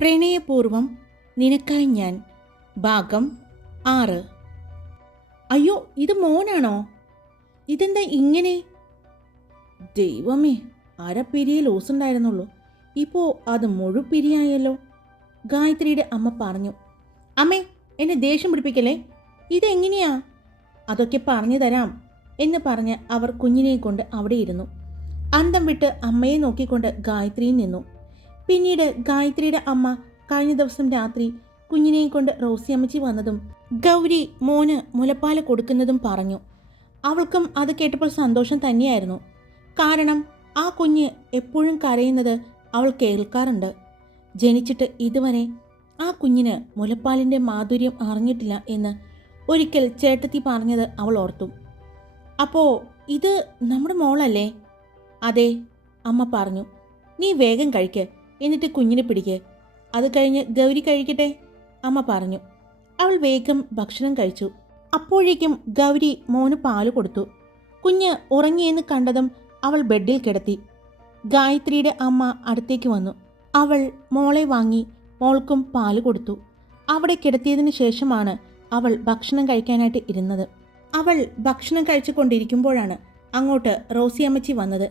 പ്രണയപൂർവം നിനക്കായി ഞാൻ ഭാഗം 6. അയ്യോ, ഇത് മോനാണോ? ഇതെന്താ ഇങ്ങനെ? ദൈവമേ, അരപ്പിരിയെ ലൂസുണ്ടായിരുന്നുള്ളൂ, ഇപ്പോൾ അത് മുഴുപ്പിരിയായല്ലോ. ഗായത്രിയുടെ അമ്മ പറഞ്ഞു. അമ്മേ, എന്നെ ദേഷ്യം പിടിപ്പിക്കല്ലേ, ഇതെങ്ങനെയാ? അതൊക്കെ പറഞ്ഞു തരാം എന്ന് പറഞ്ഞ് അവർ കുഞ്ഞിനെ കൊണ്ട് അവിടെ ഇരുന്നു. അന്തം വിട്ട് അമ്മയെ നോക്കിക്കൊണ്ട് ഗായത്രിയിൽ നിന്നു. പിന്നീട് ഗായത്രിയുടെ അമ്മ കഴിഞ്ഞ ദിവസം രാത്രി കുഞ്ഞിനെയും കൊണ്ട് റോസി അമ്മച്ചി വന്നതും ഗൗരി മോന് മുലപ്പാൽ കൊടുക്കുന്നതും പറഞ്ഞു. അവൾക്കും അത് കേട്ടപ്പോൾ സന്തോഷം തന്നെയായിരുന്നു. കാരണം ആ കുഞ്ഞ് എപ്പോഴും കരയുന്നത് അവൾ കേൾക്കാറുണ്ട്. ജനിച്ചിട്ട് ഇതുവരെ ആ കുഞ്ഞിന് മുലപ്പാലിൻ്റെ മാധുര്യം അറിഞ്ഞിട്ടില്ല എന്ന് ഒരിക്കൽ ചേട്ടത്തി പറഞ്ഞത് അവൾ ഓർത്തു. അപ്പോൾ ഇത് നമ്മുടെ മോളല്ലേ? അതെ, അമ്മ പറഞ്ഞു. നീ വേഗം കഴിക്ക്, എന്നിട്ട് കുഞ്ഞിനെ പിടിക്ക്. അത് കഴിഞ്ഞ് ഗൗരി കഴിക്കട്ടെ, അമ്മ പറഞ്ഞു. അവൾ വേഗം ഭക്ഷണം കഴിച്ചു. അപ്പോഴേക്കും ഗൗരി മോന് പാല് കൊടുത്തു. കുഞ്ഞ് ഉറങ്ങിയെന്ന് കണ്ടതും അവൾ ബെഡിൽ കിടത്തി. ഗായത്രിയുടെ അമ്മ അടുത്തേക്ക് വന്നു. അവൾ മോളെ വാങ്ങി മോൾക്കും പാല് കൊടുത്തു. അവിടെ കിടത്തിയതിന് ശേഷമാണ് അവൾ ഭക്ഷണം കഴിക്കാനായിട്ട് ഇരുന്നത്. അവൾ ഭക്ഷണം കഴിച്ചു കൊണ്ടിരിക്കുമ്പോഴാണ് അങ്ങോട്ട് റോസി അമ്മച്ചി വന്നത്.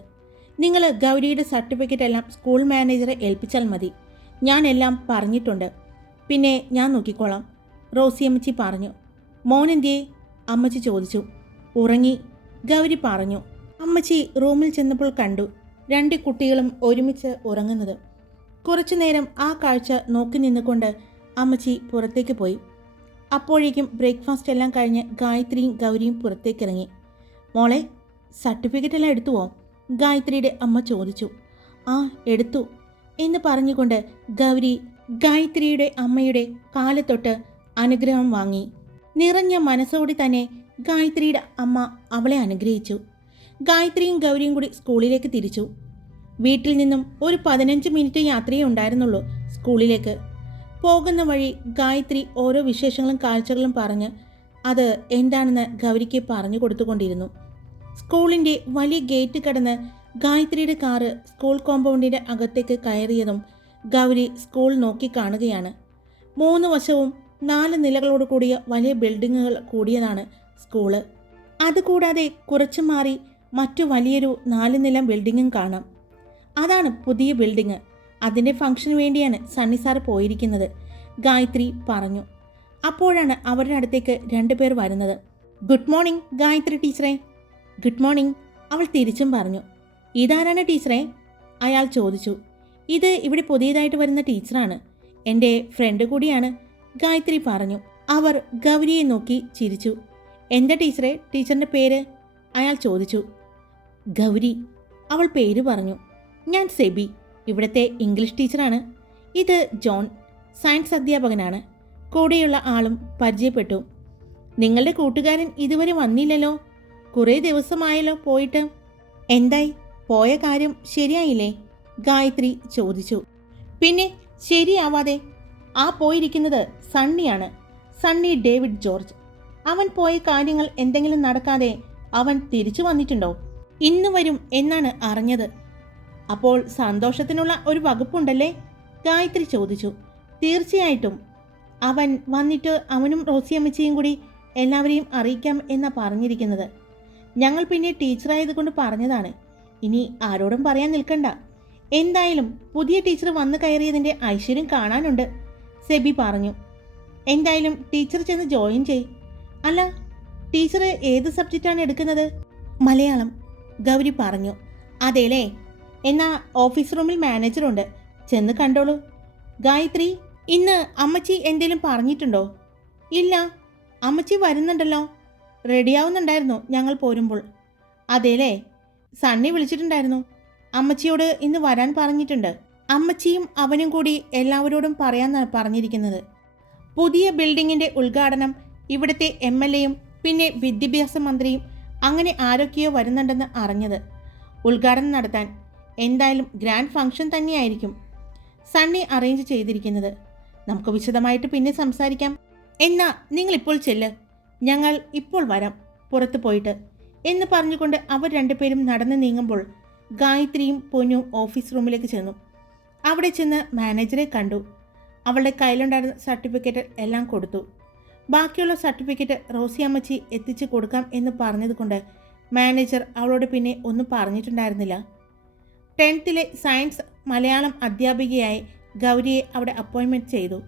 നിങ്ങൾ ഗൗരിയുടെ സർട്ടിഫിക്കറ്റ് എല്ലാം സ്കൂൾ മാനേജറെ ഏൽപ്പിച്ചാൽ മതി, ഞാൻ എല്ലാം പറഞ്ഞിട്ടുണ്ട്, പിന്നെ ഞാൻ നോക്കിക്കോളാം, റോസി അമ്മച്ചി പറഞ്ഞു. മോനെന്തിയേ? അമ്മച്ചി ചോദിച്ചു. ഉറങ്ങി, ഗൗരി പറഞ്ഞു. അമ്മച്ചി റൂമിൽ ചെന്നപ്പോൾ കണ്ടു 2 കുട്ടികളും ഒരുമിച്ച് ഉറങ്ങുന്നത്. കുറച്ചു നേരം ആ കാഴ്ച നോക്കി നിന്നുകൊണ്ട് അമ്മച്ചി പുറത്തേക്ക് പോയി. അപ്പോഴേക്കും ബ്രേക്ക്ഫാസ്റ്റ് എല്ലാം കഴിഞ്ഞ് ഗായത്രിയും ഗൗരിയും പുറത്തേക്കിറങ്ങി. മോളെ, സർട്ടിഫിക്കറ്റ് എല്ലാം എടുത്തുവോ? ഗായത്രിയുടെ അമ്മ ചോദിച്ചു. ആ, എടുത്തു എന്ന് പറഞ്ഞുകൊണ്ട് ഗൗരി ഗായത്രിയുടെ അമ്മയുടെ കാലത്തൊട്ട് അനുഗ്രഹം വാങ്ങി. നിറഞ്ഞ മനസ്സോടെ തന്നെ ഗായത്രിയുടെ അമ്മ അവളെ അനുഗ്രഹിച്ചു. ഗായത്രിയും ഗൗരിയും കൂടി സ്കൂളിലേക്ക് തിരിച്ചു. വീട്ടിൽ നിന്നും ഒരു 15 മിനിറ്റ് യാത്രയേ ഉണ്ടായിരുന്നുള്ളൂ സ്കൂളിലേക്ക്. പോകുന്ന വഴി ഗായത്രി ഓരോ വിശേഷങ്ങളും കാഴ്ചകളും പറഞ്ഞ് അത് എന്താണെന്ന് ഗൗരിക്ക് പറഞ്ഞു കൊടുത്തുകൊണ്ടിരുന്നു. സ്കൂളിൻ്റെ വലിയ ഗേറ്റ് കടന്ന് ഗായത്രിയുടെ കാറ് സ്കൂൾ കോമ്പൗണ്ടിൻ്റെ അകത്തേക്ക് കയറിയതും ഗൗരി സ്കൂൾ നോക്കി കാണുകയാണ്. 3 വശവും 4 നിലകളോട് കൂടിയ വലിയ ബിൽഡിങ്ങുകൾ കൂടിയതാണ് സ്കൂള്. അതുകൂടാതെ കുറച്ചു മാറി മറ്റു വലിയൊരു 4 നില ബിൽഡിങ്ങും കാണാം. അതാണ് പുതിയ ബിൽഡിങ്. അതിൻ്റെ ഫംഗ്ഷന് വേണ്ടിയാണ് സണ്ണി സാർ പോയിരിക്കുന്നത്, ഗായത്രി പറഞ്ഞു. അപ്പോഴാണ് അവരുടെ അടുത്തേക്ക് 2 പേർ വരുന്നത്. ഗുഡ് മോർണിംഗ് ഗായത്രി ടീച്ചറെ. ഗുഡ് മോർണിംഗ്, അവൾ തിരിച്ചും പറഞ്ഞു. ഇതാരാണ് ടീച്ചറെ? അയാൾ ചോദിച്ചു. ഇത് ഇവിടെ പുതിയതായിട്ട് വരുന്ന ടീച്ചറാണ്, എൻ്റെ ഫ്രണ്ട് കൂടിയാണ്, ഗായത്രി പറഞ്ഞു. അവർ ഗൗരിയെ നോക്കി ചിരിച്ചു. എന്താ ടീച്ചറെ ടീച്ചറിൻ്റെ പേര്? അയാൾ ചോദിച്ചു. ഗൗരി, അവൾ പേര് പറഞ്ഞു. ഞാൻ സെബി, ഇവിടുത്തെ ഇംഗ്ലീഷ് ടീച്ചറാണ്. ഇത് ജോൺ, സയൻസ് അധ്യാപകനാണ്. കൂടെയുള്ള ആളും പരിചയപ്പെട്ടു. നിങ്ങളുടെ കൂട്ടുകാരൻ ഇതുവരെ വന്നില്ലല്ലോ, കുറേ ദിവസമായല്ലോ പോയിട്ട്. എന്തായി, പോയ കാര്യം ശരിയായില്ലേ? ഗായത്രി ചോദിച്ചു. പിന്നെ ശരിയാവാതെ? ആ പോയിരിക്കുന്നത് സണ്ണിയാണ്, സണ്ണി ഡേവിഡ് ജോർജ്. അവൻ പോയ കാര്യങ്ങൾ എന്തെങ്കിലും നടക്കാതെ അവൻ തിരിച്ചു വന്നിട്ടുണ്ടോ? ഇന്ന് വരും എന്നാണ് അറിഞ്ഞത്. അപ്പോൾ സന്തോഷത്തിനുള്ള ഒരു വകുപ്പുണ്ടല്ലേ? ഗായത്രി ചോദിച്ചു. തീർച്ചയായിട്ടും. അവൻ വന്നിട്ട് അവനും റോസി അമ്മച്ചിയും കൂടി എല്ലാവരെയും അറിയിക്കാം എന്നാ പറഞ്ഞിരിക്കുന്നത്. ഞങ്ങൾ പിന്നെ ടീച്ചറായതുകൊണ്ട് പറഞ്ഞതാണ്, ഇനി ആരോടും പറയാൻ നിൽക്കണ്ട. എന്തായാലും പുതിയ ടീച്ചർ വന്നു കയറിയതിൻ്റെ ഐശ്വര്യം കാണാനുണ്ട്, സെബി പറഞ്ഞു. എന്തായാലും ടീച്ചർ ചെന്ന് ജോയിൻ ചെയ്. അല്ല, ടീച്ചർ ഏത് സബ്ജക്റ്റാണ് എടുക്കുന്നത്? മലയാളം, ഗൗരി പറഞ്ഞു. അതേലേ, എന്നാ ഓഫീസ് റൂമിൽ മാനേജറുണ്ട്, ചെന്ന് കണ്ടോളൂ. ഗായത്രി, ഇന്ന് അമ്മച്ചി എന്തേലും പറഞ്ഞിട്ടുണ്ടോ? ഇല്ല, അമ്മച്ചി വരുന്നുണ്ടല്ലോ, റെഡിയാവുന്നുണ്ടായിരുന്നു ഞങ്ങൾ പോരുമ്പോൾ. അതേലേ, സണ്ണി വിളിച്ചിട്ടുണ്ടായിരുന്നു, അമ്മച്ചിയോട് ഇന്ന് വരാൻ പറഞ്ഞിട്ടുണ്ട്. അമ്മച്ചിയും അവനും കൂടി എല്ലാവരോടും പറയാനാണ് പറഞ്ഞിരിക്കുന്നത്. പുതിയ ബിൽഡിങ്ങിൻ്റെ ഉദ്ഘാടനം ഇവിടുത്തെ MLAയും പിന്നെ വിദ്യാഭ്യാസ മന്ത്രിയും അങ്ങനെ ആരൊക്കെയോ വരുന്നുണ്ടെന്ന് അറിഞ്ഞത്. ഉദ്ഘാടനം നടത്താൻ എന്തായാലും ഗ്രാൻഡ് ഫംഗ്ഷൻ തന്നെയായിരിക്കും സണ്ണി അറേഞ്ച് ചെയ്തിരിക്കുന്നത്. നമുക്ക് വിശദമായിട്ട് പിന്നെ സംസാരിക്കാം. എന്നാ നിങ്ങളിപ്പോൾ ചെല്ല്, ഞങ്ങൾ ഇപ്പോൾ വരാം പുറത്തു പോയിട്ട് എന്ന് പറഞ്ഞുകൊണ്ട് അവർ 2 പേരും നടന്നു നീങ്ങുമ്പോൾ ഗായത്രിയും പൊന്നും ഓഫീസ് റൂമിലേക്ക് ചെന്നു. അവിടെ ചെന്ന് മാനേജറെ കണ്ടു. അവളുടെ കയ്യിലുണ്ടായിരുന്ന സർട്ടിഫിക്കറ്റ് എല്ലാം കൊടുത്തു. ബാക്കിയുള്ള സർട്ടിഫിക്കറ്റ് റോസി അമ്മച്ചി എത്തിച്ചു കൊടുക്കാം എന്ന് പറഞ്ഞതുകൊണ്ട് മാനേജർ അവളോട് പിന്നെ ഒന്നും പറഞ്ഞിട്ടുണ്ടായിരുന്നില്ല. 10th സയൻസ് മലയാളം അധ്യാപികയായി ഗൗരിയെ അവിടെ അപ്പോയിൻമെൻറ്റ് ചെയ്തു.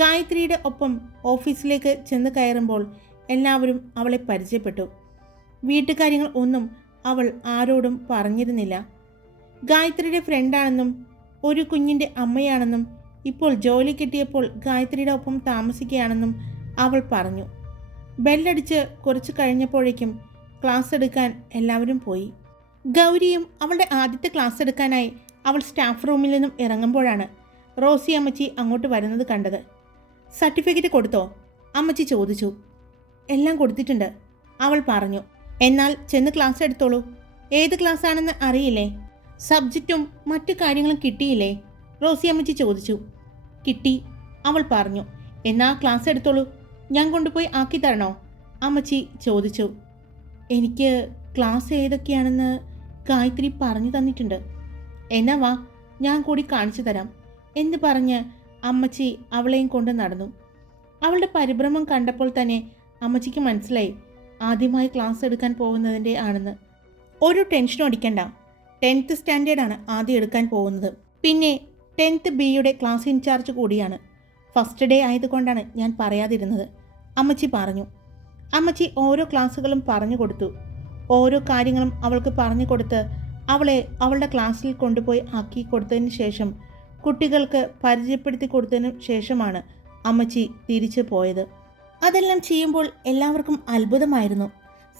ഗായത്രിയുടെ ഒപ്പം ഓഫീസിലേക്ക് ചെന്ന് കയറുമ്പോൾ എല്ലാവരും അവളെ പരിചയപ്പെട്ടു. വീട്ടുകാര്യങ്ങൾ ഒന്നും അവൾ ആരോടും പറഞ്ഞിരുന്നില്ല. ഗായത്രിയുടെ ഫ്രണ്ടാണെന്നും ഒരു കുഞ്ഞിൻ്റെ അമ്മയാണെന്നും ഇപ്പോൾ ജോലി കിട്ടിയപ്പോൾ ഗായത്രിയുടെ ഒപ്പം താമസിക്കുകയാണെന്നും അവൾ പറഞ്ഞു. ബെല്ലടിച്ച് കുറച്ച് കഴിഞ്ഞപ്പോഴേക്കും ക്ലാസ് എടുക്കാൻ എല്ലാവരും പോയി. ഗൗരിയും അവളുടെ ആദ്യത്തെ ക്ലാസ് എടുക്കാനായി അവൾ സ്റ്റാഫ് റൂമിൽ നിന്നും ഇറങ്ങുമ്പോഴാണ് റോസി അമ്മച്ചി അങ്ങോട്ട് വരുന്നത് കണ്ടത്. സർട്ടിഫിക്കറ്റ് കൊടുത്തോ? അമ്മച്ചി ചോദിച്ചു. എല്ലാം കൊടുത്തിട്ടുണ്ട്, അവൾ പറഞ്ഞു. എന്നാൽ ചെന്ന് ക്ലാസ് എടുത്തോളൂ. ഏത് ക്ലാസ്സാണെന്ന് അറിയില്ലേ? സബ്ജക്റ്റും മറ്റു കാര്യങ്ങളും കിട്ടിയില്ലേ? റോസി അമ്മച്ചി ചോദിച്ചു. കിട്ടി, അവൾ പറഞ്ഞു. എന്നാ ക്ലാസ് എടുത്തോളൂ. ഞാൻ കൊണ്ടുപോയി ആക്കി തരണോ? അമ്മച്ചി ചോദിച്ചു. എനിക്ക് ക്ലാസ് ഏതൊക്കെയാണെന്ന് ഗായത്രി പറഞ്ഞു തന്നിട്ടുണ്ട്. എന്നാ വാ, ഞാൻ കൂടി കാണിച്ചു തരാം എന്ന് പറഞ്ഞ് അമ്മച്ചി അവളെയും കൊണ്ട് നടന്നു. അവളുടെ പരിഭ്രമം കണ്ടപ്പോൾ തന്നെ അമ്മച്ചിക്ക് മനസ്സിലായി ആദ്യമായി ക്ലാസ് എടുക്കാൻ പോകുന്നതിൻ്റെ ആണെന്ന്. ഒരു ടെൻഷനും അടിക്കണ്ട, 10th സ്റ്റാൻഡേർഡാണ് ആദ്യം എടുക്കാൻ പോകുന്നത്. പിന്നെ 10th ബിയുടെ ക്ലാസ് ഇൻചാർജ് കൂടിയാണ്. ഫസ്റ്റ് ഡേ ആയതുകൊണ്ടാണ് ഞാൻ പറയാതിരുന്നത്, അമ്മച്ചി പറഞ്ഞു. അമ്മച്ചി ഓരോ ക്ലാസ്സുകളും പറഞ്ഞു കൊടുത്തു. ഓരോ കാര്യങ്ങളും അവൾക്ക് പറഞ്ഞു കൊടുത്ത് അവളെ അവളുടെ ക്ലാസ്സിൽ കൊണ്ടുപോയി ആക്കി കൊടുത്തതിന് ശേഷം കുട്ടികൾക്ക് പരിചയപ്പെടുത്തി കൊടുത്തതിന് ശേഷമാണ് അമ്മച്ചി തിരിച്ചു പോയത്. അതെല്ലാം ചെയ്യുമ്പോൾ എല്ലാവർക്കും അത്ഭുതമായിരുന്നു.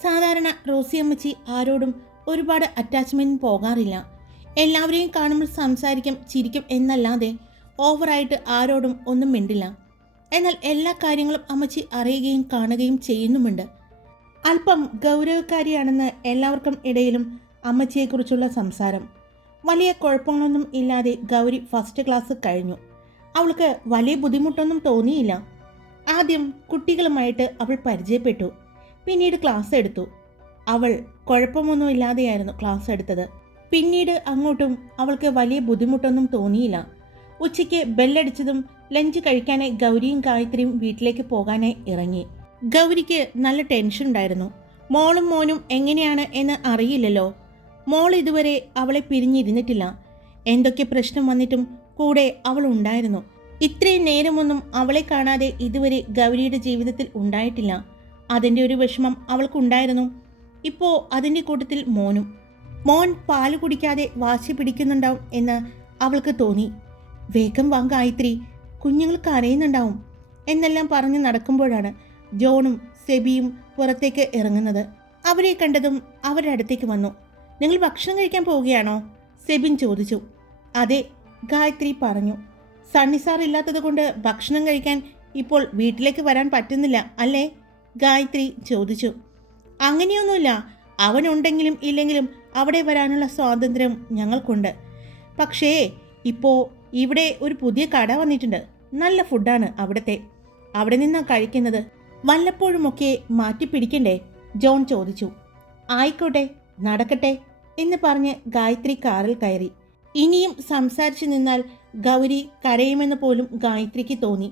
സാധാരണ റോസി അമ്മച്ചി ആരോടും ഒരുപാട് അറ്റാച്ച്മെൻറ്റ് പോകാറില്ല. എല്ലാവരെയും കാണുമ്പോൾ സംസാരിക്കും, ചിരിക്കും എന്നല്ലാതെ ഓവറായിട്ട് ആരോടും ഒന്നും മിണ്ടില്ല. എന്നാൽ എല്ലാ കാര്യങ്ങളും അമ്മച്ചി അറിയുകയും കാണുകയും ചെയ്യുന്നുമുണ്ട്. അല്പം ഗൗരവക്കാരിയാണെന്ന് എല്ലാവർക്കും ഇടയിലും അമ്മച്ചിയെക്കുറിച്ചുള്ള സംസാരം. വലിയ കുഴപ്പങ്ങളൊന്നും ഇല്ലാതെ ഗൗരി ഫസ്റ്റ് ക്ലാസ് കഴിഞ്ഞു. അവൾക്ക് വലിയ ബുദ്ധിമുട്ടൊന്നും തോന്നിയില്ല. ആദ്യം കുട്ടികളുമായിട്ട് അവൾ പരിചയപ്പെട്ടു, പിന്നീട് ക്ലാസ് എടുത്തു. അവൾ കുഴപ്പമൊന്നുമില്ലാതെയായിരുന്നു ക്ലാസ് എടുത്തത്. പിന്നീട് അങ്ങോട്ടും അവൾക്ക് വലിയ ബുദ്ധിമുട്ടൊന്നും തോന്നിയില്ല. ഉച്ചയ്ക്ക് ബെല്ലടിച്ചതും ലഞ്ച് കഴിക്കാനായി ഗൗരിയും ഗായത്രിയും വീട്ടിലേക്ക് പോകാനായി ഇറങ്ങി. ഗൗരിക്ക് നല്ല ടെൻഷൻ ഉണ്ടായിരുന്നു. മോളും മോനും എങ്ങനെയാണ് എന്ന് അറിയില്ലല്ലോ. മോൾ ഇതുവരെ അവളെ പിരിഞ്ഞിരുന്നിട്ടില്ല. എന്തൊക്കെ പ്രശ്നം വന്നിട്ടും കൂടെ അവൾ ഉണ്ടായിരുന്നു. ഇത്രയും നേരമൊന്നും അവളെ കാണാതെ ഇതുവരെ ഗൗരിയുടെ ജീവിതത്തിൽ ഉണ്ടായിട്ടില്ല. അതിൻ്റെ ഒരു വിഷമം അവൾക്കുണ്ടായിരുന്നു. ഇപ്പോൾ അതിൻ്റെ കൂട്ടത്തിൽ മോനും. മോൻ പാല് കുടിക്കാതെ വാശി പിടിക്കുന്നുണ്ടാവും എന്ന് അവൾക്ക് തോന്നി. വേഗം വാ ഗായത്രി, കുഞ്ഞുങ്ങൾ കരയുന്നുണ്ടാവും എന്നെല്ലാം പറഞ്ഞ് നടക്കുമ്പോഴാണ് ജോണും സെബിയും പുറത്തേക്ക് ഇറങ്ങുന്നത്. അവരെ കണ്ടതും അവരുടെ അടുത്തേക്ക് വന്നു. നിങ്ങൾ ഭക്ഷണം കഴിക്കാൻ പോവുകയാണോ? സെബിൻ ചോദിച്ചു. അതെ, ഗായത്രി പറഞ്ഞു. സണ്ണി സാർ ഇല്ലാത്തത് കൊണ്ട് ഭക്ഷണം കഴിക്കാൻ ഇപ്പോൾ വീട്ടിലേക്ക് വരാൻ പറ്റുന്നില്ല അല്ലേ? ഗായത്രി ചോദിച്ചു. അങ്ങനെയൊന്നുമില്ല, അവനുണ്ടെങ്കിലും ഇല്ലെങ്കിലും അവിടെ വരാനുള്ള സ്വാതന്ത്ര്യം ഞങ്ങൾക്കുണ്ട്. പക്ഷേ ഇപ്പോൾ ഇവിടെ ഒരു പുതിയ കട വന്നിട്ടുണ്ട്. നല്ല ഫുഡാണ് അവിടുത്തെ. അവിടെ നിന്നാണ് കഴിക്കുന്നത്. വല്ലപ്പോഴുമൊക്കെ മാറ്റി പിടിക്കണ്ടേ? ജോൺ ചോദിച്ചു. ആയിക്കോട്ടെ, നടക്കട്ടെ എന്ന് പറഞ്ഞ് ഗായത്രി കാറിൽ കയറി. ഇനിയും സംസാരിച്ചു നിന്നാൽ ഗൗരി കരയുമെന്ന് പോലും ഗായത്രിക്ക് തോന്നി.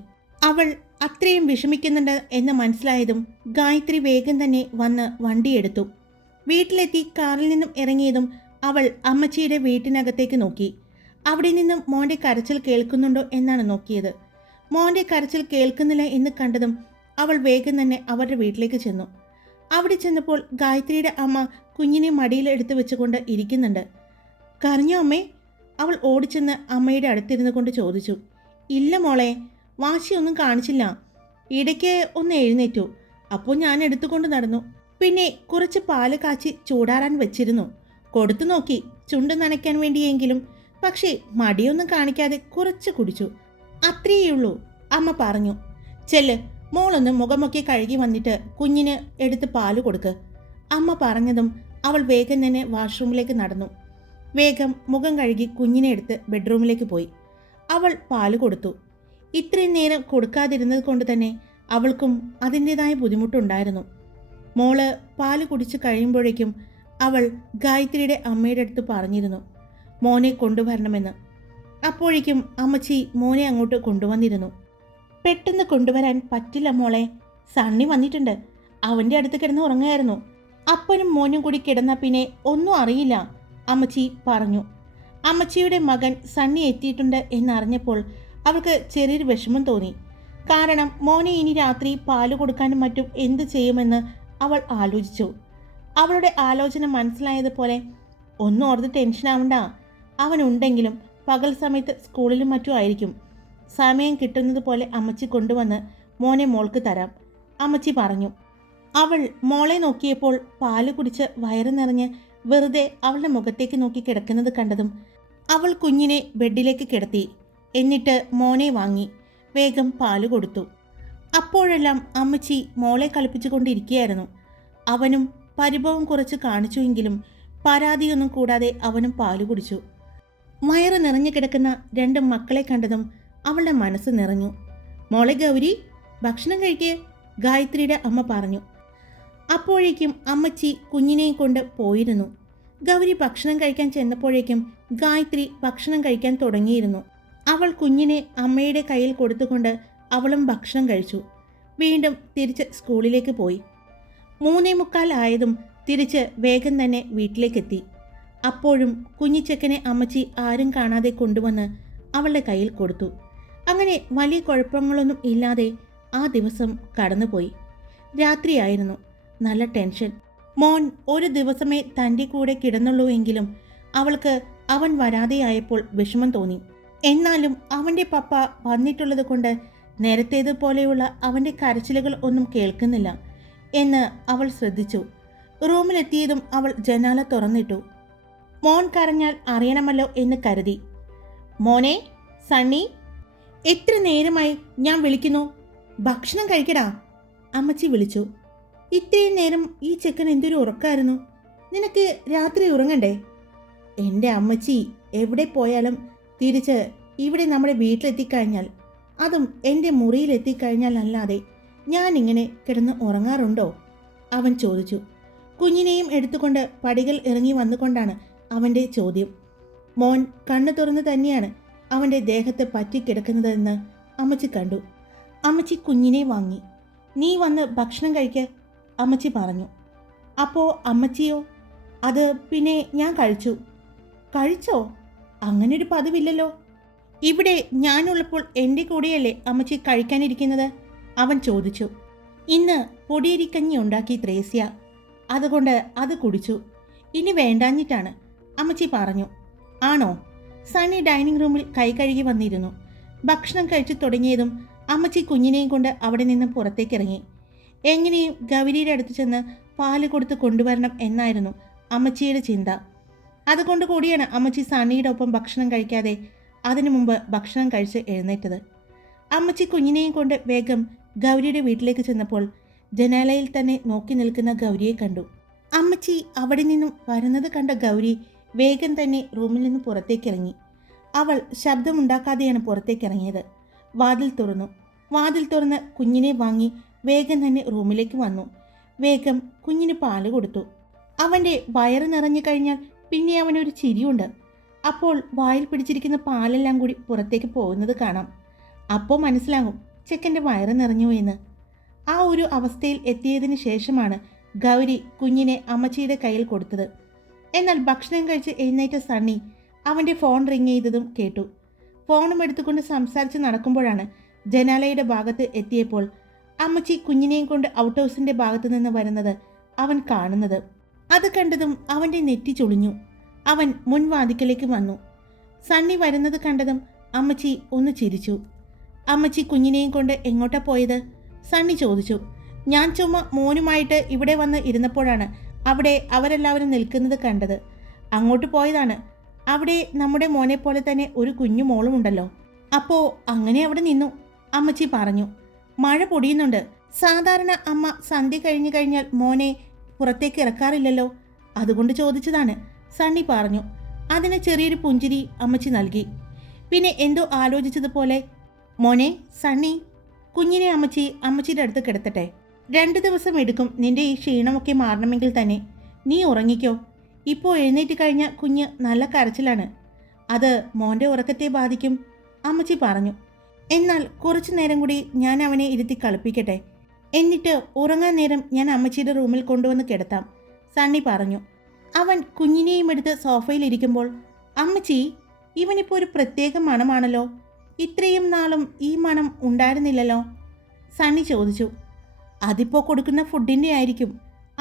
അവൾ അത്രയും വിഷമിക്കുന്നുണ്ട് എന്ന് മനസ്സിലായതും ഗായത്രി വേഗം തന്നെ വന്ന് വണ്ടിയെടുത്തു. വീട്ടിലെത്തി കാറിൽ നിന്നും ഇറങ്ങിയതും അവൾ അമ്മച്ചിയുടെ വീട്ടിനകത്തേക്ക് നോക്കി. അവിടെ നിന്നും മോൻ്റെ കരച്ചിൽ കേൾക്കുന്നുണ്ടോ എന്നാണ് നോക്കിയത്. മോൻ്റെ കരച്ചിൽ കേൾക്കുന്നില്ല എന്ന് കണ്ടതും അവൾ വേഗം തന്നെ അവരുടെ വീട്ടിലേക്ക് ചെന്നു. അവിടെ ചെന്നപ്പോൾ ഗായത്രിയുടെ അമ്മ കുഞ്ഞിനെ മടിയിൽ എടുത്തു വെച്ചുകൊണ്ട് ഇരിക്കുന്നുണ്ട്. കരഞ്ഞോ അമ്മേ? അവൾ ഓടിച്ചെന്ന് അമ്മയുടെ അടുത്തിരുന്നു കൊണ്ട് ചോദിച്ചു. ഇല്ല മോളെ, വാശിയൊന്നും കാണിച്ചില്ല. ഇടയ്ക്ക് ഒന്ന് എഴുന്നേറ്റു, അപ്പോൾ ഞാൻ എടുത്തുകൊണ്ട് നടന്നു. പിന്നെ കുറച്ച് പാല് കാച്ചി ചൂടാറാൻ വെച്ചിരുന്നു. കൊടുത്തു നോക്കി, ചുണ്ട് നനയ്ക്കാൻ വേണ്ടിയെങ്കിലും. പക്ഷേ മടിയൊന്നും കാണിക്കാതെ കുറച്ച് കുടിച്ചു. അത്രയേയുള്ളൂ, അമ്മ പറഞ്ഞു. ചെല്ല്, മോളൊന്ന് മുഖമൊക്കെ കഴുകി വന്നിട്ട് കുഞ്ഞിന് എടുത്ത് പാല് കൊടുക്ക്. അമ്മ പറഞ്ഞതും അവൾ വേഗം തന്നെ വാഷ്റൂമിലേക്ക് നടന്നു. വേഗം മുഖം കഴുകി കുഞ്ഞിനെ എടുത്ത് ബെഡ്റൂമിലേക്ക് പോയി. അവൾ പാല് കൊടുത്തു. ഇത്രയും നേരം കൊടുക്കാതിരുന്നത് കൊണ്ട് തന്നെ അവൾക്കും അതിൻ്റെതായ ബുദ്ധിമുട്ടുണ്ടായിരുന്നു. മോള് പാല് കുടിച്ച് കഴിയുമ്പോഴേക്കും അവൾ ഗായത്രിയുടെ അമ്മയുടെ അടുത്ത് പറഞ്ഞിരുന്നു മോനെ കൊണ്ടുവരണമെന്ന്. അപ്പോഴേക്കും അമ്മച്ചി മോനെ അങ്ങോട്ട് കൊണ്ടുവന്നിരുന്നു. പെട്ടെന്ന് കൊണ്ടുവരാൻ പറ്റില്ല മോളെ, സണ്ണി വന്നിട്ടുണ്ട്. അവൻ്റെ അടുത്ത് കിടന്ന് ഉറങ്ങായിരുന്നു. അപ്പനും മോനും കൂടി കിടന്നാൽ പിന്നെ ഒന്നും അറിയില്ല, അമ്മച്ചി പറഞ്ഞു. അമ്മച്ചിയുടെ മകൻ സണ്ണി എത്തിയിട്ടുണ്ട് എന്നറിഞ്ഞപ്പോൾ അവൾക്ക് ചെറിയൊരു വിഷമം തോന്നി. കാരണം മോനെ ഇനി രാത്രി പാല് കൊടുക്കാനും മറ്റും എന്ത് ചെയ്യുമെന്ന് അവൾ ആലോചിച്ചു. അവളുടെ ആലോചന മനസ്സിലായതുപോലെ ഒന്നും ഓർത്ത് ടെൻഷനാവണ്ട, അവനുണ്ടെങ്കിലും പകൽ സമയത്ത് സ്കൂളിലും മറ്റും ആയിരിക്കും. സമയം കിട്ടുന്നത് പോലെ അമ്മച്ചി കൊണ്ടുവന്ന് മോനെ മോൾക്ക് തരാം, അമ്മച്ചി പറഞ്ഞു. അവൾ മോളെ നോക്കിയപ്പോൾ പാല് കുടിച്ച് വയറ് നിറഞ്ഞ് വെറുതെ അവളുടെ മുഖത്തേക്ക് നോക്കി കിടക്കുന്നത് കണ്ടതും അവൾ കുഞ്ഞിനെ ബെഡിലേക്ക് കിടത്തി. എന്നിട്ട് മോനെ വാങ്ങി വേഗം പാല് കൊടുത്തു. അപ്പോഴെല്ലാം അമ്മച്ചി മോളെ കളിപ്പിച്ചുകൊണ്ടിരിക്കുകയായിരുന്നു. അവനും പരിഭവം കുറച്ച് കാണിച്ചുവെങ്കിലും പരാതിയൊന്നും കൂടാതെ അവനും പാല് കുടിച്ചു. വയറ് നിറഞ്ഞു കിടക്കുന്ന 2 മക്കളെ കണ്ടതും അവളുടെ മനസ്സ് നിറഞ്ഞു. മോളെ ഗൗരി, ഭക്ഷണം കഴിക്കേ, ഗായത്രിയുടെ അമ്മ പറഞ്ഞു. അപ്പോഴേക്കും അമ്മച്ചി കുഞ്ഞിനെയും കൊണ്ട് പോയിരുന്നു. ഗൗരി ഭക്ഷണം കഴിക്കാൻ ചെന്നപ്പോഴേക്കും ഗായത്രി ഭക്ഷണം കഴിക്കാൻ തുടങ്ങിയിരുന്നു. അവൾ കുഞ്ഞിനെ അമ്മയുടെ കയ്യിൽ കൊടുത്തുകൊണ്ട് അവളും ഭക്ഷണം കഴിച്ചു. വീണ്ടും തിരിച്ച് സ്കൂളിലേക്ക് പോയി. 3:45 ആയതും തിരിച്ച് വേഗം തന്നെ വീട്ടിലേക്കെത്തി. അപ്പോഴും കുഞ്ഞിച്ചക്കനെ അമ്മച്ചി ആരും കാണാതെ കൊണ്ടുവന്ന് അവളുടെ കയ്യിൽ കൊടുത്തു. അങ്ങനെ വലിയ കുഴപ്പങ്ങളൊന്നും ഇല്ലാതെ ആ ദിവസം കടന്നുപോയി. രാത്രിയായിരുന്നു. നല്ല ടെൻഷൻ. മോൻ ഒരു ദിവസമേ തൻ്റെ കൂടെ കിടന്നുള്ളൂ എങ്കിലും അവൾക്ക് അവൻ വരാതെയായപ്പോൾ വിഷമം തോന്നി. എന്നാലും അവൻ്റെ പപ്പ വന്നിട്ടുള്ളത് കൊണ്ട് നേരത്തേതുപോലെയുള്ള അവൻ്റെ കരച്ചിലുകൾ ഒന്നും കേൾക്കുന്നില്ല എന്ന് അവൾ ശ്രദ്ധിച്ചു. റൂമിലെത്തിയതും അവൾ ജനാല തുറന്നിട്ടു. മോൻ കരഞ്ഞാൽ അറിയണമല്ലോ എന്ന് കരുതി. മോനെ, സണ്ണി, എത്ര നേരമായി ഞാൻ വിളിക്കുന്നു, ഭക്ഷണം കഴിക്കടാ, അമ്മച്ചി വിളിച്ചു. ഇത്രയും നേരം ഈ ചെക്കൻ എന്തൊരു ഉറക്കായിരുന്നു. നിനക്ക് രാത്രി ഉറങ്ങണ്ടേ? എൻ്റെ അമ്മച്ചി എവിടെ പോയാലും തിരിച്ച് ഇവിടെ നമ്മുടെ വീട്ടിലെത്തിക്കഴിഞ്ഞാൽ, അതും എൻ്റെ മുറിയിലെത്തിക്കഴിഞ്ഞാൽ അല്ലാതെ ഞാനിങ്ങനെ കിടന്ന് ഉറങ്ങാറുണ്ടോ? അവൻ ചോദിച്ചു. കുഞ്ഞിനെയും എടുത്തുകൊണ്ട് പടികൾ ഇറങ്ങി വന്നുകൊണ്ടാണ് അവൻ്റെ ചോദ്യം. മോൻ കണ്ണു തുറന്ന് തന്നെയാണ് അവൻ്റെ ദേഹത്ത് പറ്റിക്കിടക്കുന്നതെന്ന് അമ്മച്ചി കണ്ടു. അമ്മച്ചി കുഞ്ഞിനെ വാങ്ങി. നീ വന്ന് ഭക്ഷണം കഴിക്ക്, അമ്മച്ചി പറഞ്ഞു. അപ്പോൾ അമ്മച്ചിയോ? അത് പിന്നെ ഞാൻ കഴിച്ചു. കഴിച്ചോ? അങ്ങനൊരു പതിവില്ലല്ലോ. ഇവിടെ ഞാനുള്ളപ്പോൾ എൻ്റെ കൂടെയല്ലേ അമ്മച്ചി കഴിക്കാനിരിക്കുന്നത്, അവൻ ചോദിച്ചു. ഇന്ന് പൊടിയരിക്കഞ്ഞി ഉണ്ടാക്കി ത്രേസ്യ, അതുകൊണ്ട് അത് കുടിച്ചു. ഇനി വേണ്ടാഞ്ഞിട്ടാണ്, അമ്മച്ചി പറഞ്ഞു. ആണോ? സണ്ണി ഡൈനിങ് റൂമിൽ കൈ കഴുകി വന്നിരുന്നു. ഭക്ഷണം കഴിച്ചു തുടങ്ങിയതും അമ്മച്ചി കുഞ്ഞിനെയും കൊണ്ട് അവിടെ നിന്ന് പുറത്തേക്കിറങ്ങി. എങ്ങനെയും ഗൗരിയുടെ അടുത്ത് ചെന്ന് പാല് കൊടുത്ത് കൊണ്ടുവരണം എന്നായിരുന്നു അമ്മച്ചിയുടെ ചിന്ത. അതുകൊണ്ട് കൂടിയാണ് അമ്മച്ചി സണ്ണിയുടെ ഒപ്പം ഭക്ഷണം കഴിക്കാതെ അതിനു മുമ്പ് ഭക്ഷണം കഴിച്ച് എഴുന്നേറ്റത്. അമ്മച്ചി കുഞ്ഞിനെയും കൊണ്ട് വേഗം ഗൗരിയുടെ വീട്ടിലേക്ക് ചെന്നപ്പോൾ ജനാലയിൽ തന്നെ നോക്കി നിൽക്കുന്ന ഗൗരിയെ കണ്ടു. അമ്മച്ചി അവിടെ നിന്നും വരുന്നത് കണ്ട ഗൗരി വേഗം തന്നെ റൂമിൽ നിന്ന് പുറത്തേക്കിറങ്ങി. അവൾ ശബ്ദമുണ്ടാക്കാതെയാണ് പുറത്തേക്കിറങ്ങിയത്. വാതിൽ തുറന്നു. വാതിൽ തുറന്ന് കുഞ്ഞിനെ വാങ്ങി വേഗം തന്നെ റൂമിലേക്ക് വന്നു. വേഗം കുഞ്ഞിന് പാല് കൊടുത്തു. അവൻ്റെ വയറ് നിറഞ്ഞു കഴിഞ്ഞാൽ പിന്നെ അവനൊരു ചിരിയുണ്ട്. അപ്പോൾ വായിൽ പിടിച്ചിരിക്കുന്ന പാലെല്ലാം കൂടി പുറത്തേക്ക് പോകുന്നത് കാണാം. അപ്പോൾ മനസ്സിലാകും ചെക്കൻ്റെ വയറ് നിറഞ്ഞു എന്ന്. ആ ഒരു അവസ്ഥയിൽ എത്തിയതിന് ശേഷമാണ് ഗൗരി കുഞ്ഞിനെ അമ്മച്ചിയുടെ കയ്യിൽ കൊടുത്തത്. എന്നാൽ ഭക്ഷണം കഴിച്ച് എഴുന്നേറ്റ സണ്ണി അവൻ്റെ ഫോൺ റിങ് ചെയ്തതും കേട്ടു. ഫോണും എടുത്തുകൊണ്ട് സംസാരിച്ച് നടക്കുമ്പോഴാണ് ജനാലയുടെ ഭാഗത്ത് എത്തിയപ്പോൾ അമ്മച്ചി കുഞ്ഞിനെയും കൊണ്ട് ഔട്ട് ഹൗസിൻ്റെ ഭാഗത്ത് നിന്ന് വരുന്നത് അവൻ കാണുന്നത്. അത് കണ്ടതും അവൻ്റെ നെറ്റി ചുളിഞ്ഞു. അവൻ മുൻവാതിക്കലേക്ക് വന്നു. സണ്ണി വരുന്നത് കണ്ടതും അമ്മച്ചി ഒന്ന് ചിരിച്ചു. അമ്മച്ചി കുഞ്ഞിനെയും കൊണ്ട് എങ്ങോട്ടാ പോയത്? സണ്ണി ചോദിച്ചു. ഞാൻ ചുമ്മാ മോനുമായിട്ട് ഇവിടെ വന്ന് ഇരുന്നപ്പോഴാണ് അവിടെ അവരെല്ലാവരും നിൽക്കുന്നത് കണ്ടത്. അങ്ങോട്ട് പോയതാണ്. അവിടെ നമ്മുടെ മോനെ പോലെ തന്നെ ഒരു കുഞ്ഞു മോളും ഉണ്ടല്ലോ. അപ്പോൾ അങ്ങനെ അവിടെ നിന്നു, അമ്മച്ചി പറഞ്ഞു. മഴ പൊടിയുന്നുണ്ട്. സാധാരണ അമ്മ സന്ധ്യ കഴിഞ്ഞു കഴിഞ്ഞാൽ മോനെ പുറത്തേക്ക് ഇറക്കാറില്ലല്ലോ, അതുകൊണ്ട് ചോദിച്ചതാണ്, സണ്ണി പറഞ്ഞു. അതിന് ചെറിയൊരു പുഞ്ചിരി അമ്മച്ചി നൽകി. പിന്നെ എന്തോ ആലോചിച്ചതുപോലെ, മോനെ സണ്ണി, കുഞ്ഞിനെ അമ്മച്ചിയുടെ അടുത്ത് കിടത്തട്ടെ. 2 ദിവസം എടുക്കും നിന്റെ ഈ ക്ഷീണമൊക്കെ മാറണമെങ്കിൽ തന്നെ. നീ ഉറങ്ങിക്കോ. ഇപ്പോൾ എഴുന്നേറ്റ് കഴിഞ്ഞ കുഞ്ഞ് നല്ല കരച്ചിലാണ്. അത് മോൻ്റെ ഉറക്കത്തെ ബാധിക്കും, അമ്മച്ചി പറഞ്ഞു. എന്നാൽ കുറച്ചു നേരം കൂടി ഞാൻ അവനെ ഇരുത്തി കളിപ്പിക്കട്ടെ, എന്നിട്ട് ഉറങ്ങാൻ നേരം ഞാൻ അമ്മച്ചിയുടെ റൂമിൽ കൊണ്ടുവന്ന് കിടത്താം, സണ്ണി പറഞ്ഞു. അവൻ കുഞ്ഞിനെയും എടുത്ത് സോഫയിലിരിക്കുമ്പോൾ, അമ്മച്ചി, ഇവനിപ്പോൾ ഒരു പ്രത്യേക മണമാണല്ലോ, ഇത്രയും നാളും ഈ മണം ഉണ്ടായിരുന്നില്ലല്ലോ, സണ്ണി ചോദിച്ചു. അതിപ്പോൾ കൊടുക്കുന്ന ഫുഡിൻ്റെ ആയിരിക്കും,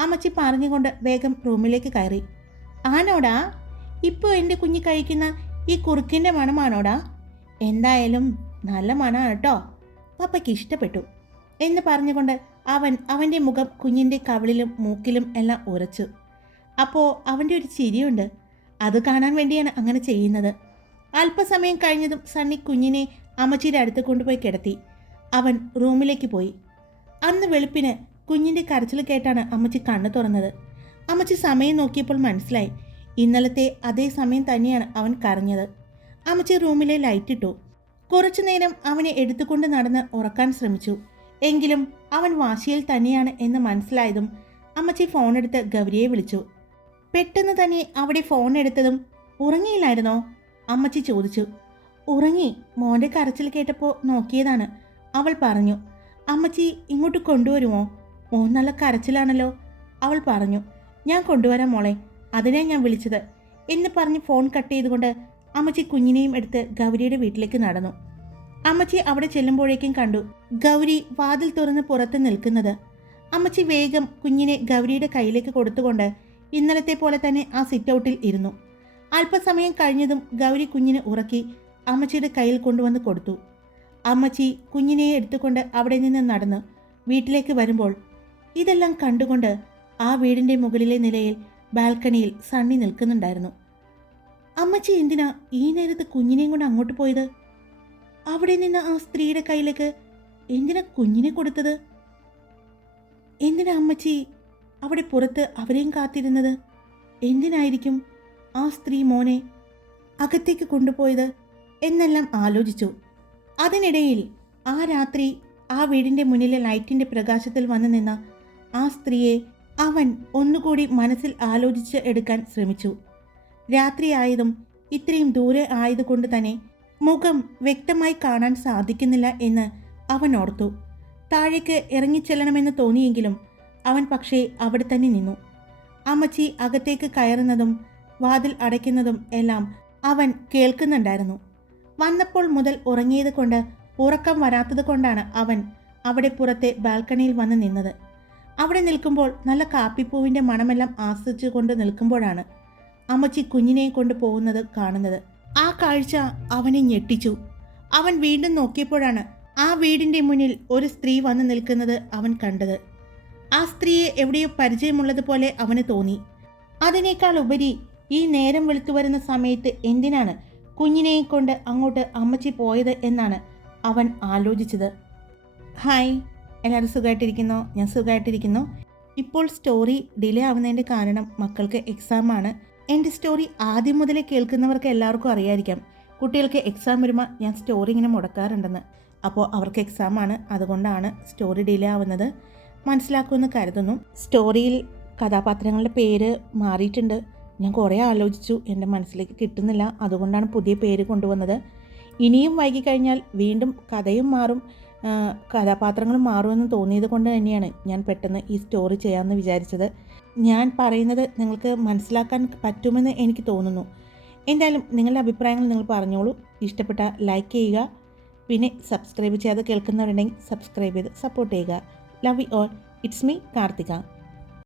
അമ്മച്ചി പറഞ്ഞുകൊണ്ട് വേഗം റൂമിലേക്ക് കയറി. ആണോടാ, ഇപ്പോൾ എൻ്റെ കുഞ്ഞ് കഴിക്കുന്ന ഈ കുറുക്കിൻ്റെ മണമാണോടാ? എന്തായാലും നല്ല മണമാണ് കേട്ടോ, പപ്പയ്ക്ക് ഇഷ്ടപ്പെട്ടു എന്ന് പറഞ്ഞുകൊണ്ട് അവൻ അവൻ്റെ മുഖം കുഞ്ഞിൻ്റെ കവിളിലും മൂക്കിലും എല്ലാം ഉരച്ചു. അപ്പോൾ അവൻ്റെ ഒരു ചിരിയുണ്ട്, അത് കാണാൻ വേണ്ടിയാണ് അങ്ങനെ ചെയ്യുന്നത്. അല്പസമയം കഴിഞ്ഞതും സണ്ണി കുഞ്ഞിനെ അമ്മച്ചിയുടെ അടുത്ത് കൊണ്ടുപോയി കിടത്തി. അവൻ റൂമിലേക്ക് പോയി. അന്ന് വെളുപ്പിന് കുഞ്ഞിൻ്റെ കരച്ചിൽ കേട്ടാണ് അമ്മച്ചി കണ്ണു തുറന്നത്. അമ്മച്ചി സമയം നോക്കിയപ്പോൾ മനസ്സിലായി, ഇന്നലത്തെ അതേ സമയം തന്നെയാണ് അവൻ കരഞ്ഞത്. അമ്മച്ചി റൂമിലെ ലൈറ്റ് ഇട്ടു. കുറച്ചു നേരം അവനെ എടുത്തുകൊണ്ട് നടന്ന് ഉറക്കാൻ ശ്രമിച്ചു. എങ്കിലും അവൻ വാശിയിൽ തന്നെയാണ് എന്ന് മനസ്സിലായതും അമ്മച്ചി ഫോണെടുത്ത് ഗൗരിയെ വിളിച്ചു. പെട്ടെന്ന് തന്നെ അവിടെ ഫോൺ എടുത്തതും, ഉറങ്ങിയില്ലായിരുന്നോ, അമ്മച്ചി ചോദിച്ചു. ഉറങ്ങി, മോൻ്റെ കരച്ചിൽ കേട്ടപ്പോൾ നോക്കിയതാണ്, അവൾ പറഞ്ഞു. അമ്മച്ചി ഇങ്ങോട്ട് കൊണ്ടുവരുമോ, മോൻ നല്ല കരച്ചിലാണല്ലോ, അവൾ പറഞ്ഞു. ഞാൻ കൊണ്ടുവരാം മോളെ, അതിനെ ഞാൻ വിളിച്ചത് എന്ന് പറഞ്ഞ് ഫോൺ കട്ട് ചെയ്തുകൊണ്ട് അമ്മച്ചി കുഞ്ഞിനെയും എടുത്ത് ഗൗരിയുടെ വീട്ടിലേക്ക് നടന്നു. അമ്മച്ചി അവിടെ ചെല്ലുമ്പോഴേക്കും കണ്ടു ഗൗരി വാതിൽ തുറന്ന് പുറത്ത് നിൽക്കുന്നത്. അമ്മച്ചി വേഗം കുഞ്ഞിനെ ഗൗരിയുടെ കയ്യിലേക്ക് കൊടുത്തുകൊണ്ട് ഇന്നലത്തെ പോലെ തന്നെ ആ സിറ്റ് ഔട്ടിൽ ഇരുന്നു. അല്പസമയം കഴിഞ്ഞതും ഗൗരി കുഞ്ഞിനെ ഉറക്കി അമ്മച്ചിയുടെ കയ്യിൽ കൊണ്ടുവന്ന് കൊടുത്തു. അമ്മച്ചി കുഞ്ഞിനെ എടുത്തുകൊണ്ട് അവിടെ നിന്ന് നടന്ന് വീട്ടിലേക്ക് വരുമ്പോൾ ഇതെല്ലാം കണ്ടുകൊണ്ട് ആ വീടിൻ്റെ മുകളിലെ നിലയിൽ ബാൽക്കണിയിൽ സണ്ണി നിൽക്കുന്നുണ്ടായിരുന്നു. അമ്മച്ചി എന്തിനാ ഈ നേരത്ത് കുഞ്ഞിനെയും കൊണ്ട് അങ്ങോട്ട് പോയത്? അവിടെ നിന്ന് ആ സ്ത്രീയുടെ കയ്യിലേക്ക് എന്തിനാ കുഞ്ഞിനെ കൊടുത്തത്? എന്തിനാ അമ്മച്ചി അവിടെ പുറത്ത് അവരെയും കാത്തിരുന്നത്? എന്തിനായിരിക്കും ആ സ്ത്രീ മോനെ അകത്തേക്ക് കൊണ്ടുപോയത് എന്നെല്ലാം ആലോചിച്ചു. അതിനിടയിൽ ആ രാത്രി ആ വീടിൻ്റെ മുന്നിലെ ലൈറ്റിൻ്റെ പ്രകാശത്തിൽ വന്നു നിന്ന ആ സ്ത്രീയെ അവൻ ഒന്നുകൂടി മനസ്സിൽ ആലോചിച്ച് എടുക്കാൻ ശ്രമിച്ചു. രാത്രിയായതും ഇത്രയും ദൂരെ ആയതുകൊണ്ട് തന്നെ മുഖം വ്യക്തമായി കാണാൻ സാധിക്കുന്നില്ല എന്ന് അവൻ ഓർത്തു. താഴേക്ക് ഇറങ്ങിച്ചെല്ലണമെന്ന് തോന്നിയെങ്കിലും അവൻ പക്ഷേ അവിടെ തന്നെ നിന്നു. അമ്മച്ചി അകത്തേക്ക് കയറുന്നതും വാതിൽ അടയ്ക്കുന്നതും എല്ലാം അവൻ കേൾക്കുന്നുണ്ടായിരുന്നു. വന്നപ്പോൾ മുതൽ ഉറങ്ങിയത് കൊണ്ട് ഉറക്കം വരാത്തത് കൊണ്ടാണ് അവൻ അവിടെ പുറത്തെ ബാൽക്കണിയിൽ വന്ന് നിന്നത്. അവിടെ നിൽക്കുമ്പോൾ നല്ല കാപ്പിപ്പൂവിൻ്റെ മണമെല്ലാം ആസ്വദിച്ചു കൊണ്ട് നിൽക്കുമ്പോഴാണ് അമ്മച്ചി കുഞ്ഞിനെ കൊണ്ട് പോകുന്നത് കാണുന്നത്. ആ കാഴ്ച അവനെ ഞെട്ടിച്ചു. അവൻ വീണ്ടും നോക്കിയപ്പോഴാണ് ആ വീടിൻ്റെ മുന്നിൽ ഒരു സ്ത്രീ വന്ന് നിൽക്കുന്നത് അവൻ കണ്ടത്. ആ സ്ത്രീയെ എവിടെയോ പരിചയമുള്ളതുപോലെ അവന് തോന്നി. അതിനേക്കാൾ ഉപരി ഈ നേരം വെളുത്തു വരുന്ന സമയത്ത് എന്തിനാണ് കുഞ്ഞിനെയും കൊണ്ട് അങ്ങോട്ട് അമ്മച്ചി പോയത് എന്നാണ് അവൻ ആലോചിച്ചത്. ഹായ്, എല്ലാവരും സുഖമായിട്ടിരിക്കുന്നോ? ഞാൻ സുഖമായിട്ടിരിക്കുന്നു. ഇപ്പോൾ സ്റ്റോറി ഡിലേ ആവുന്നതിൻ്റെ കാരണം മക്കൾക്ക് എക്സാമാണ്. എൻ്റെ സ്റ്റോറി ആദ്യം മുതലേ കേൾക്കുന്നവർക്ക് എല്ലാവർക്കും അറിയായിരിക്കാം, കുട്ടികൾക്ക് എക്സാം വരുമ്പോൾ ഞാൻ സ്റ്റോറി ഇങ്ങനെ മുടക്കാറുണ്ടെന്ന്. അപ്പോൾ അവർക്ക് എക്സാമാണ്, അതുകൊണ്ടാണ് സ്റ്റോറി ഡിലേ ആവുന്നത്. മനസ്സിലാക്കുമെന്ന് കരുതുന്നു. സ്റ്റോറിയിൽ കഥാപാത്രങ്ങളുടെ പേര് മാറിയിട്ടുണ്ട്. ഞാൻ കുറേ ആലോചിച്ചു, എൻ്റെ മനസ്സിലേക്ക് കിട്ടുന്നില്ല, അതുകൊണ്ടാണ് പുതിയ പേര് കൊണ്ടുവന്നത്. ഇനിയും വൈകിക്കഴിഞ്ഞാൽ വീണ്ടും കഥയും മാറും, കഥാപാത്രങ്ങളും മാറുമെന്ന് തോന്നിയത് കൊണ്ട് തന്നെയാണ് ഞാൻ പെട്ടെന്ന് ഈ സ്റ്റോറി ചെയ്യാമെന്ന് വിചാരിച്ചത്. ഞാൻ പറയുന്നത് നിങ്ങൾക്ക് മനസ്സിലാക്കാൻ പറ്റുമെന്ന് എനിക്ക് തോന്നുന്നു. എന്തായാലും നിങ്ങളുടെ അഭിപ്രായങ്ങൾ നിങ്ങൾ പറഞ്ഞോളൂ. ഇഷ്ടപ്പെട്ട ലൈക്ക് ചെയ്യുക, പിന്നെ സബ്സ്ക്രൈബ് ചെയ്യാതെ കേൾക്കുന്നവരുണ്ടെങ്കിൽ സബ്സ്ക്രൈബ് ചെയ്ത് സപ്പോർട്ട് ചെയ്യുക. Love you all. It's me Karthika.